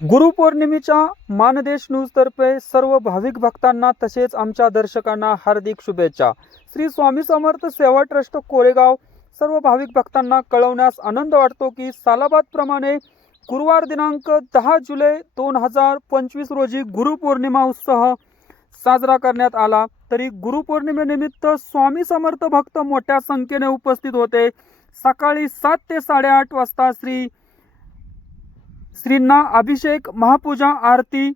गुरुपौर्णिमेच्या मानदेश न्यूजतर्फे सर्व भाविक भक्तांना तसेच आमच्या दर्शकांना हार्दिक शुभेच्छा. श्री स्वामी समर्थ सेवा ट्रस्ट कोरेगाव सर्व भाविक भक्तांना कळवण्यास आनंद वाटतो की सालाबादप्रमाणे गुरुवार दिनांक दहा जुलै दोन हजार पंचवीस रोजी गुरुपौर्णिमा उत्सव साजरा करण्यात आला. तरी गुरुपौर्णिमेनिमित्त स्वामी समर्थ भक्त मोठ्या संख्येने उपस्थित होते. सकाळी सात ते साडेआठ वाजता श्री श्रींना अभिषेक महापूजा आरती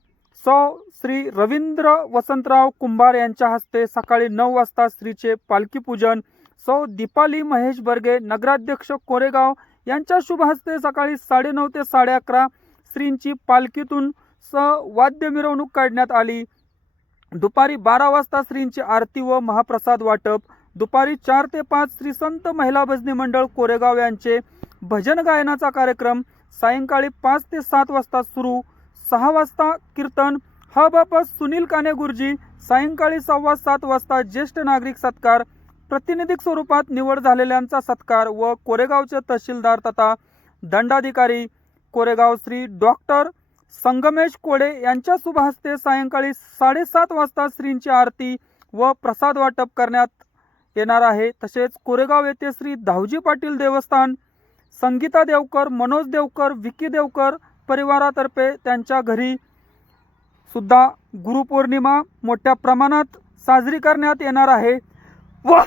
सौ श्री रवींद्र वसंतराव कुंभार यांच्या हस्ते सकाळी नऊ वाजता श्रीचे पालखी पूजन सौ दीपाली महेश बर्गे नगराध्यक्ष कोरेगाव यांच्या शुभ हस्ते सकाळी साडेनऊ ते साडे अकरा श्रींची पालखीतून स वाद्य मिरवणूक काढण्यात आली. दुपारी बारा वाजता श्रींची आरती व महाप्रसाद वाटप. दुपारी चार ते पाच श्री संत महिला भजनी मंडळ कोरेगाव यांचे भजन गायनाचा कार्यक्रम. सायंकाळी पाच ते सात वाजता सुरू. सहा वाजता कीर्तन. हा बापा सुनील काने गुरुजी सायंकाळी सव्वा सात वाजता ज्येष्ठ नागरिक सत्कार. प्रतिनिधिक स्वरूपात निवड झालेल्यांचा सत्कार व कोरेगावचे तहसीलदार तथा दंडाधिकारी. कोरेगाव श्री डॉक्टर संगमेश कोडे यांच्या शुभ सायंकाळी साडेसात वाजता श्रींची आरती व प्रसाद वाटप करण्यात येणार आहे. तसेच कोरेगाव येथे श्री धावजी पाटील देवस्थान संगीता देवकर मनोज देवकर विकी देवकर परिवारातर्फे त्यांच्या घरी सुद्धा गुरुपौर्णिमा मोठ्या प्रमाणात साजरी करण्यात येणार आहे. व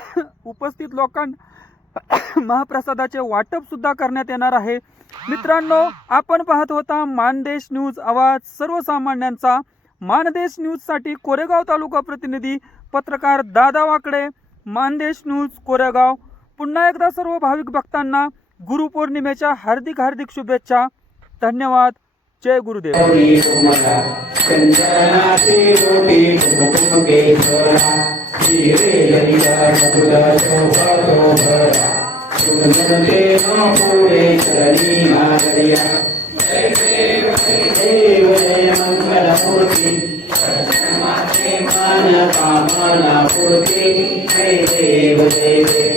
उपस्थित लोकांना महाप्रसादाचे वाटप सुद्धा करण्यात येणार आहे. मित्रांनो आपण पाहत होता मानदेश न्यूज आवाज सर्वसामान्यांचा. मानदेश न्यूजसाठी कोरेगाव तालुका प्रतिनिधी पत्रकार दादा वाकडे मानदेश न्यूज कोरेगाव. पुन्हा एकदा सर्व भाविक भक्तांना गुरुपौर्णिमेच्या हार्दिक हार्दिक शुभेच्छा धन्यवाद जय गुरुदेव गौरी कोमला जय देव जय देव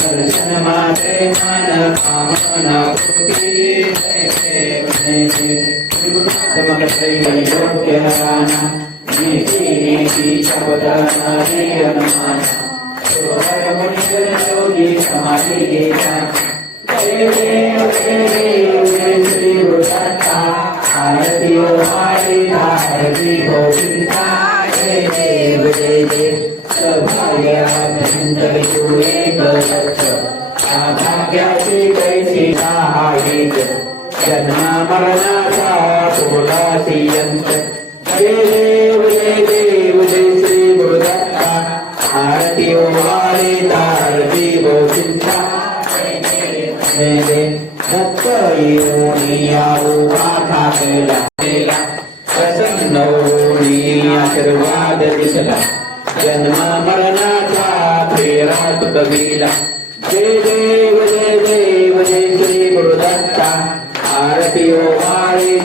जय देव लंबोदर पीतांबर वंदना दर्शन माते मन कामना योग्य गाना नीति नीति शब्द नारी अनुमाना योगी समाधि गीता जय देव जय देव जय श्री गुरुदत्ता आरती ओ हरि आरती गोविंदा जन्म मरणाचा तोलासी यंत्र जय देव जय देव जय श्री गुरुदत्ता. आरती दत्त उभा प्रसन्न आशीर्वाद दिसला. मरणाचा फेरा तुटविला. जय देव जय देव जय श्री गुरुदत्ता. आरती ओ हरि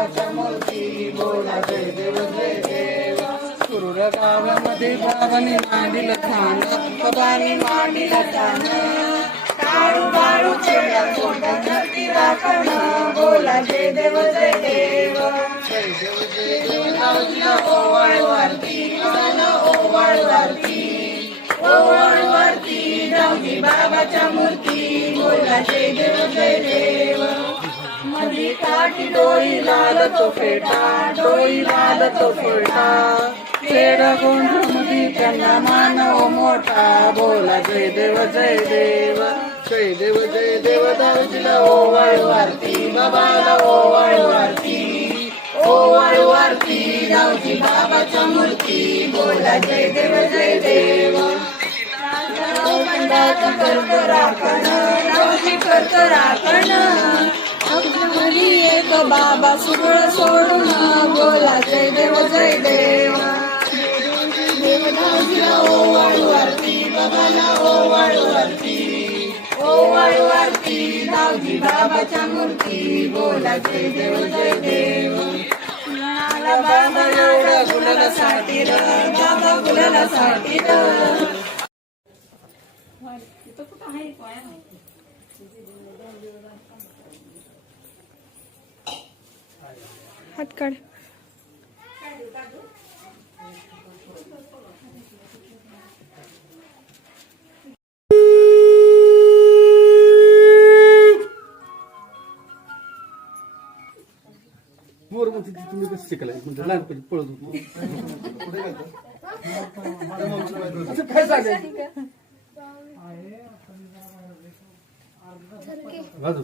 मूर्ती बोला जय देव जय देवा. सुरूर गावामध्ये भावानी मांडिल स्थान भवानी मांडिल स्थान बोला जय देव जय देव. जय देव जय देव ओवाळ वारती. बाबाच्या मूर्ती बोला जय देव जय देव. मधी काठी डोई लाल तो फेटा डोई लाल तो फेटा खेड गोंधळ मधी त्यांना मानव मोठा. बोला जय देव जय देव. जय देव जय देव दावजीला ओवाळ वारती. बाबाला ओवाळ वारती. ओवाळ वारती दावजी बाबाच्या मूर्ती. बोला जय देव जय देव. करत राखण दावजी करत राखण अगदी एक बाबा सुगळ सोडून बोला जय देव जय देव देव बाबाला दावजी बाबाच्या मूर्ती बोला जय देव जय देव बाबा गुलाला साठी बाबा गुलाला साठी हात काढ. मोर तुम्ही कसं शिकलाय? म्हणजे लहानपणी पळत होतो. असं काय सांगायचं घालू.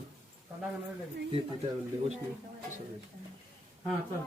ते- ते- त्या गोष्टी 啊，对。